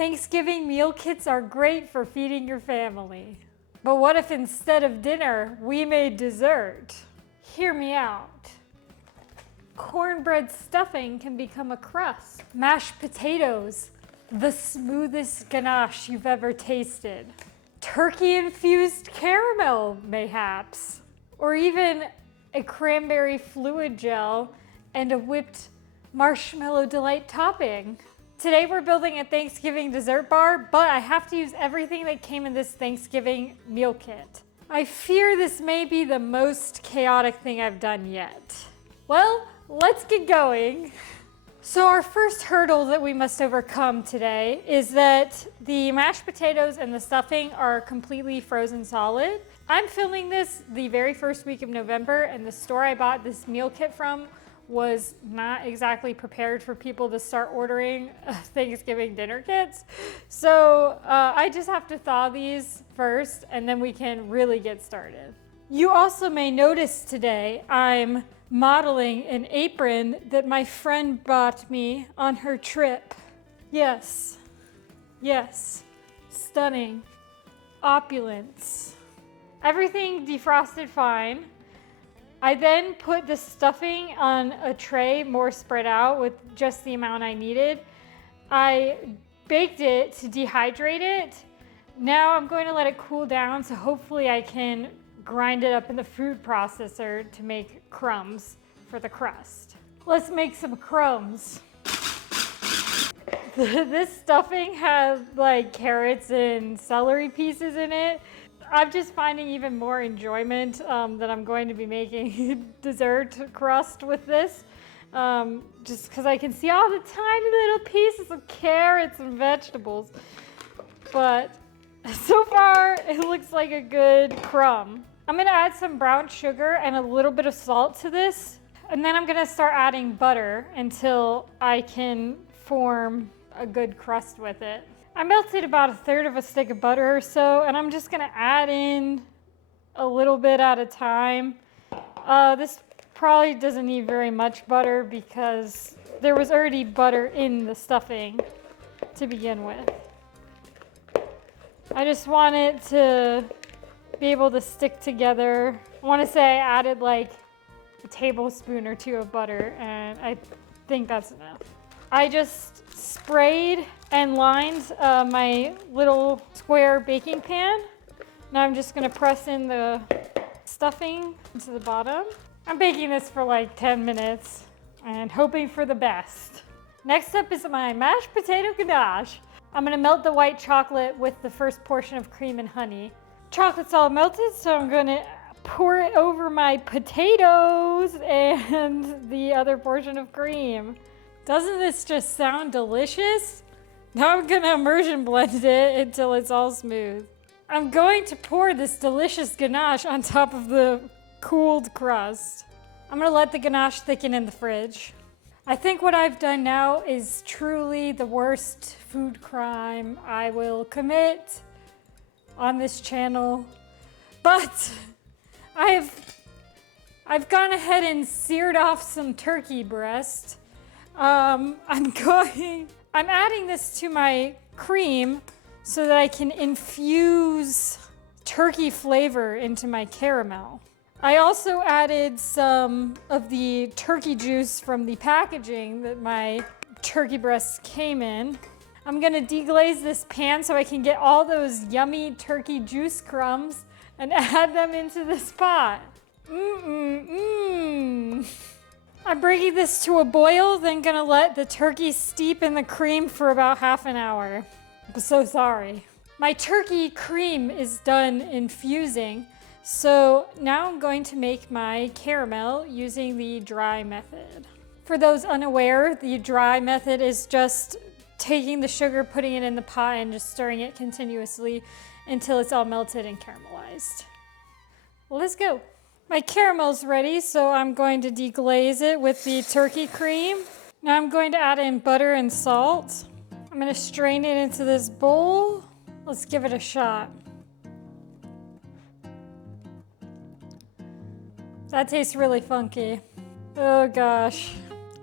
Thanksgiving meal kits are great for feeding your family. But what if instead of dinner, we made dessert? Hear me out. Cornbread stuffing can become a crust. Mashed potatoes, the smoothest ganache you've ever tasted. Turkey-infused caramel, mayhaps. Or even a cranberry fluid gel and a whipped marshmallow delight topping. Today we're building a Thanksgiving dessert bar, but I have to use everything that came in this Thanksgiving meal kit. I fear this may be the most chaotic thing I've done yet. Well, let's get going. So our first hurdle that we must overcome today is that the mashed potatoes and the stuffing are completely frozen solid. I'm filming this the very first week of November, and the store I bought this meal kit from was not exactly prepared for people to start ordering Thanksgiving dinner kits. So I just have to thaw these first and then we can really get started. You also may notice today I'm modeling an apron that my friend bought me on her trip. Yes, stunning, opulence. Everything defrosted fine. I then put the stuffing on a tray more spread out with just the amount I needed. I baked it to dehydrate it. Now I'm going to let it cool down, so hopefully I can grind it up in the food processor to make crumbs for the crust. Let's make some crumbs. This stuffing has like carrots and celery pieces in it. I'm just finding even more enjoyment that I'm going to be making dessert crust with this. Just because I can see all the tiny little pieces of carrots and vegetables. But so far, it looks like a good crumb. I'm gonna add some brown sugar and a little bit of salt to this. And then I'm gonna start adding butter until I can form a good crust with it. I melted about 1/3 of a stick of butter or so, and I'm just gonna add in a little bit at a time. This probably doesn't need very much butter because there was already butter in the stuffing to begin with. I just want it to be able to stick together. I wanna say I added like a tablespoon or 2 of butter, and I think that's enough. I just sprayed and lined my little square baking pan. Now I'm just gonna press in the stuffing into the bottom. I'm baking this for like 10 minutes and hoping for the best. Next up is my mashed potato ganache. I'm gonna melt the white chocolate with the first portion of cream and honey. Chocolate's all melted, so I'm gonna pour it over my potatoes and the other portion of cream. Doesn't this just sound delicious? Now I'm gonna immersion blend it until it's all smooth. I'm going to pour this delicious ganache on top of the cooled crust. I'm gonna let the ganache thicken in the fridge. I think what I've done now is truly the worst food crime I will commit on this channel. But I've gone ahead and seared off some turkey breast. I'm adding this to my cream so that I can infuse turkey flavor into my caramel. I also added some of the turkey juice from the packaging that my turkey breasts came in. I'm gonna deglaze this pan so I can get all those yummy turkey juice crumbs and add them into this pot. I'm bringing this to a boil, then gonna let the turkey steep in the cream for about half an hour. I'm so sorry. My turkey cream is done infusing, so now I'm going to make my caramel using the dry method. For those unaware, the dry method is just taking the sugar, putting it in the pot, and just stirring it continuously until it's all melted and caramelized. Well, let's go. My caramel's ready, so I'm going to deglaze it with the turkey cream. Now I'm going to add in butter and salt. I'm gonna strain it into this bowl. Let's give it a shot. That tastes really funky. Oh gosh.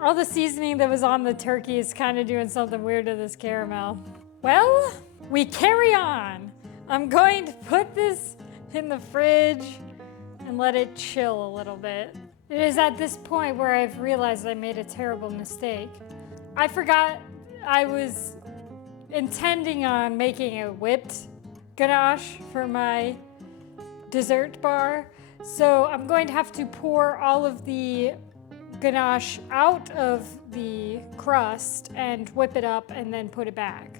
All the seasoning that was on the turkey is kind of doing something weird to this caramel. Well, we carry on. I'm going to put this in the fridge and let it chill a little bit. It is at this point where I've realized I made a terrible mistake. I forgot I was intending on making a whipped ganache for my dessert bar. So I'm going to have to pour all of the ganache out of the crust and whip it up and then put it back.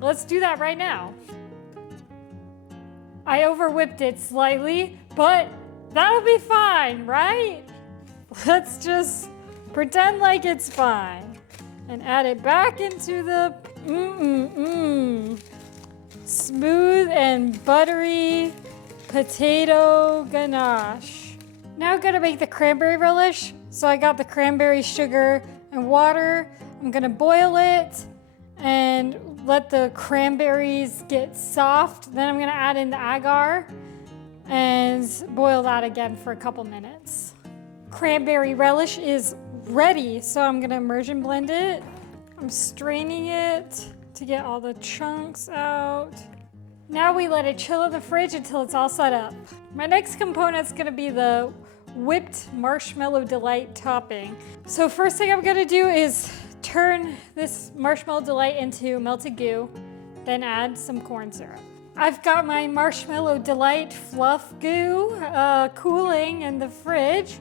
Let's do that right now. I over whipped it slightly, but that'll be fine, right? Let's just pretend like it's fine and add it back into the smooth and buttery potato ganache. Now I'm gonna make the cranberry relish. So I got the cranberry sugar and water. I'm gonna boil it and let the cranberries get soft. Then I'm gonna add in the agar and boil that again for a couple minutes. Cranberry relish is ready, so I'm gonna immersion blend it. I'm straining it to get all the chunks out. Now we let it chill in the fridge until it's all set up. My next component is gonna be the whipped marshmallow delight topping. So first thing I'm gonna do is turn this marshmallow delight into melted goo, then add some corn syrup. I've got my marshmallow delight fluff goo cooling in the fridge.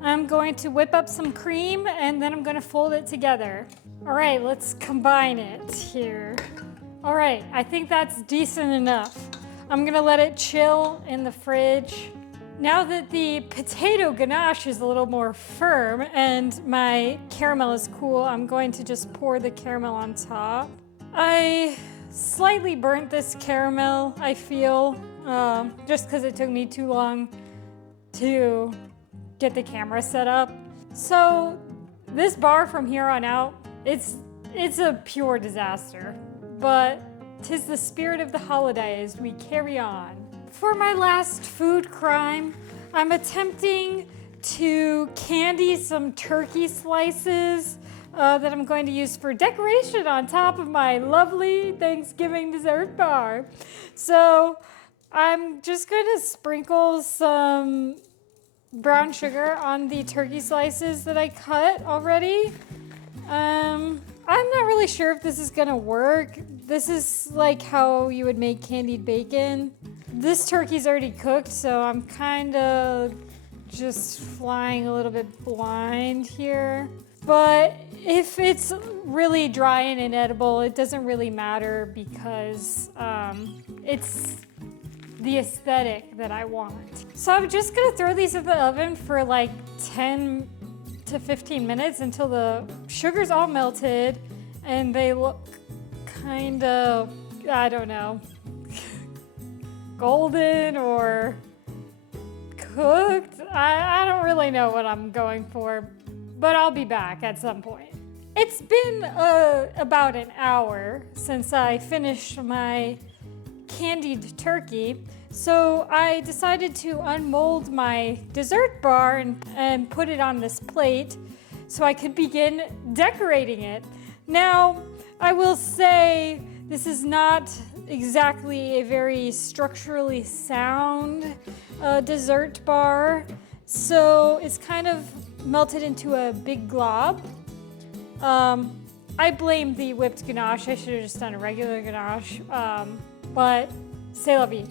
I'm going to whip up some cream and then I'm gonna fold it together. All right, let's combine it here. All right, I think that's decent enough. I'm gonna let it chill in the fridge. Now that the potato ganache is a little more firm and my caramel is cool, I'm going to just pour the caramel on top. I slightly burnt this caramel, I feel, just because it took me too long to get the camera set up. So this bar from here on out, it's a pure disaster, but 'tis the spirit of the holidays, we carry on. For my last food crime, I'm attempting to candy some turkey slices that I'm going to use for decoration on top of my lovely Thanksgiving dessert bar. So I'm just going to sprinkle some brown sugar on the turkey slices that I cut already. I'm not really sure if this is gonna work. This is like how you would make candied bacon. This turkey's already cooked, so I'm kind of just flying a little bit blind here. But if it's really dry and inedible, it doesn't really matter because it's the aesthetic that I want. So I'm just gonna throw these in the oven for like 10 to 15 minutes until the sugar's all melted and they look kind of, I don't know, golden or cooked. I don't really know what I'm going for, but I'll be back at some point. It's been about an hour since I finished my candied turkey, so I decided to unmold my dessert bar and put it on this plate so I could begin decorating it. Now, I will say this is not exactly a very structurally sound dessert bar, so it's kind of melted into a big glob. I blame the whipped ganache. I should have just done a regular ganache, but c'est la vie.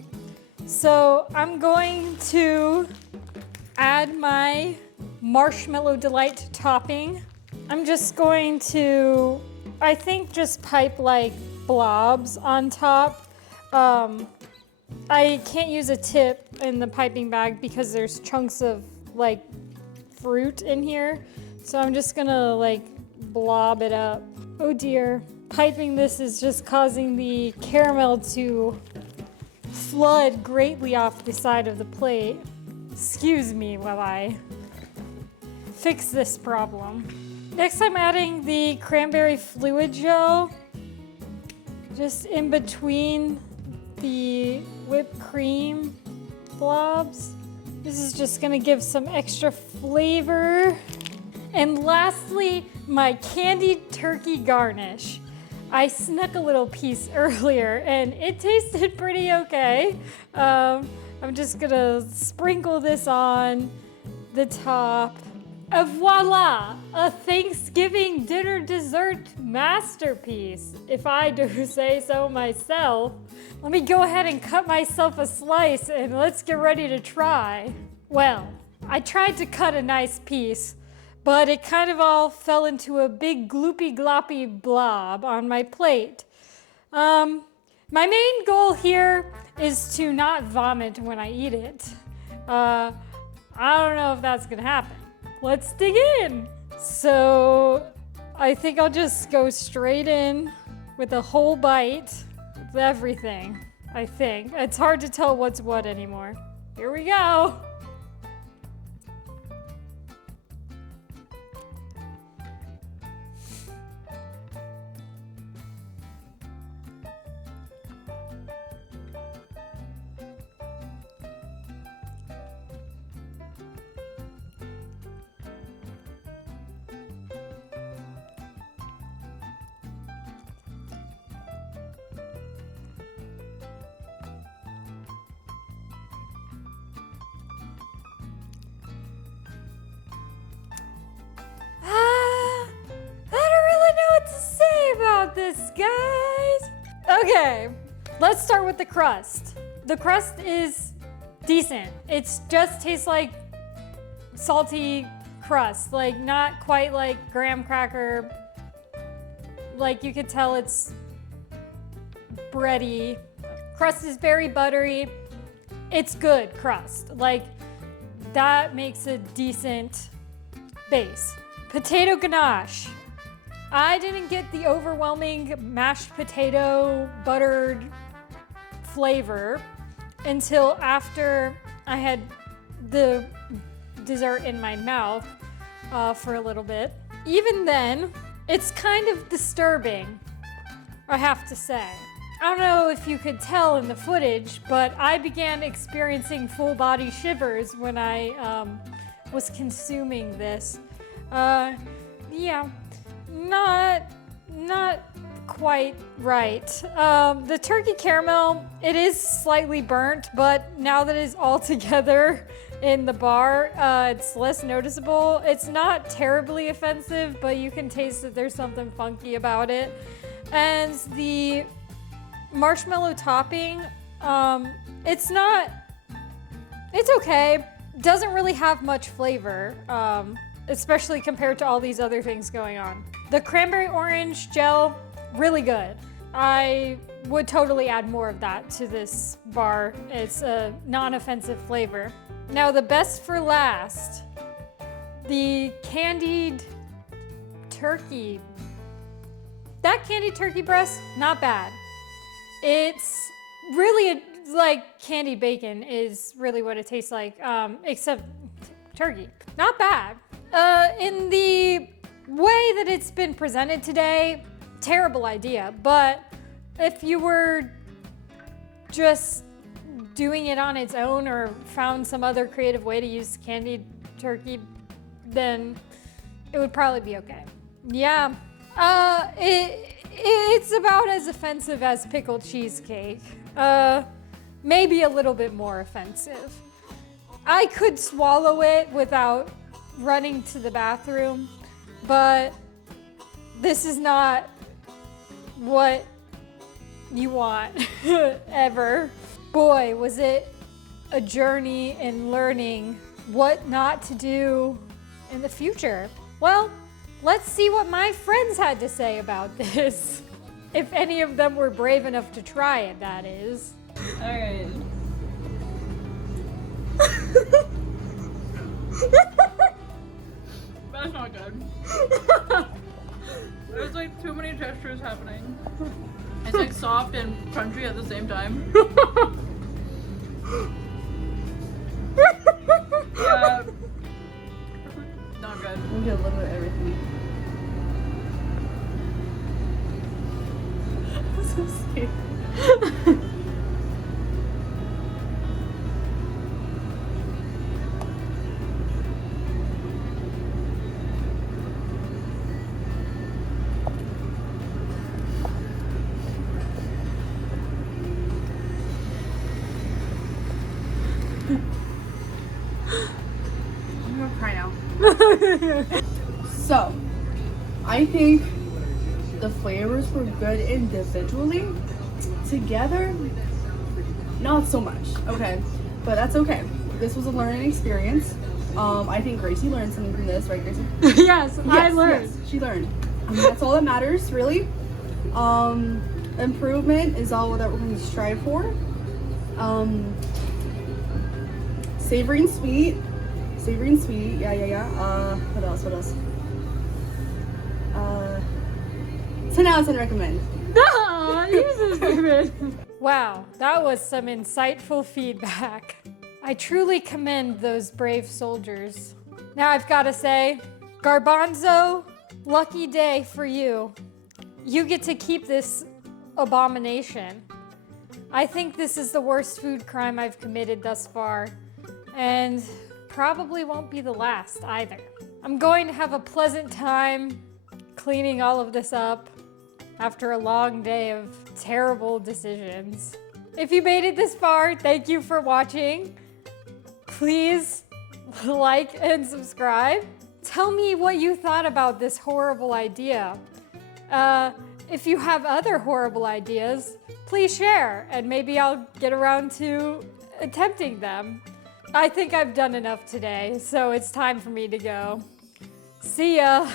So I'm going to add my marshmallow delight topping. I'm just going to, I think, just pipe like blobs on top. I can't use a tip in the piping bag because there's chunks of like fruit in here. So I'm just gonna like blob it up. Oh dear, piping this is just causing the caramel to flood greatly off the side of the plate. Excuse me while I fix this problem. Next, I'm adding the cranberry fluid gel just in between the whipped cream blobs. This is just gonna give some extra flavor. And lastly, my candied turkey garnish. I snuck a little piece earlier and it tasted pretty okay. I'm just gonna sprinkle this on the top. Voila! A Thanksgiving dinner dessert masterpiece, if I do say so myself. Let me go ahead and cut myself a slice and let's get ready to try. Well, I tried to cut a nice piece, but it kind of all fell into a big gloopy gloppy blob on my plate. My main goal here is to not vomit when I eat it. I don't know if that's gonna happen. Let's dig in. So I think I'll just go straight in with a whole bite with everything, I think. It's hard to tell what's what anymore. Here we go. This, guys. Okay, let's start with the crust. The crust is decent. It just tastes like salty crust, like not quite like graham cracker. Like you could tell it's bready. Crust is very buttery. It's good crust. Like that makes a decent base. Potato ganache. I didn't get the overwhelming mashed potato buttered flavor until after I had the dessert in my mouth for a little bit. Even then, it's kind of disturbing, I have to say. I don't know if you could tell in the footage, but I began experiencing full body shivers when I was consuming this. Yeah. Not quite right. The turkey caramel, it is slightly burnt, but now that it's all together in the bar, it's less noticeable. It's not terribly offensive, but you can taste that there's something funky about it. And the marshmallow topping, it's okay. Doesn't really have much flavor, especially compared to all these other things going on. The cranberry orange gel, really good. I would totally add more of that to this bar. It's a non-offensive flavor. Now the best for last, the candied turkey. That candied turkey breast, not bad. It's really like candied bacon is really what it tastes like, except turkey. Not bad. In the way that it's been presented today, terrible idea, but if you were just doing it on its own or found some other creative way to use candied turkey, then it would probably be okay. Yeah, it's about as offensive as pickled cheesecake. Maybe a little bit more offensive. I could swallow it without running to the bathroom, but this is not what you want ever. Boy, was it a journey in learning what not to do in the future. Well, let's see what my friends had to say about this. If any of them were brave enough to try it, that is. All right. That's not good. There's like too many textures happening. It's like soft and crunchy at the same time. Yeah. Not good. I'm gonna look at everything. I'm so scared. So, I think the flavors were good individually. Together, not so much. Okay, but that's okay. This was a learning experience. I think Gracie learned something from this, right, Gracie? Yes, I learned. Yes, she learned. I mean, that's all that matters, really. Improvement is all that we're going to strive for. Savory and sweet. Yeah. What else? 10 out of 10 recommend. Wow, that was some insightful feedback. I truly commend those brave soldiers. Now I've got to say, Garbanzo, lucky day for you. You get to keep this abomination. I think this is the worst food crime I've committed thus far, and probably won't be the last either. I'm going to have a pleasant time cleaning all of this up after a long day of terrible decisions. If you made it this far, thank you for watching. Please like and subscribe. Tell me what you thought about this horrible idea. If you have other horrible ideas, please share, and maybe I'll get around to attempting them. I think I've done enough today, so it's time for me to go. See ya!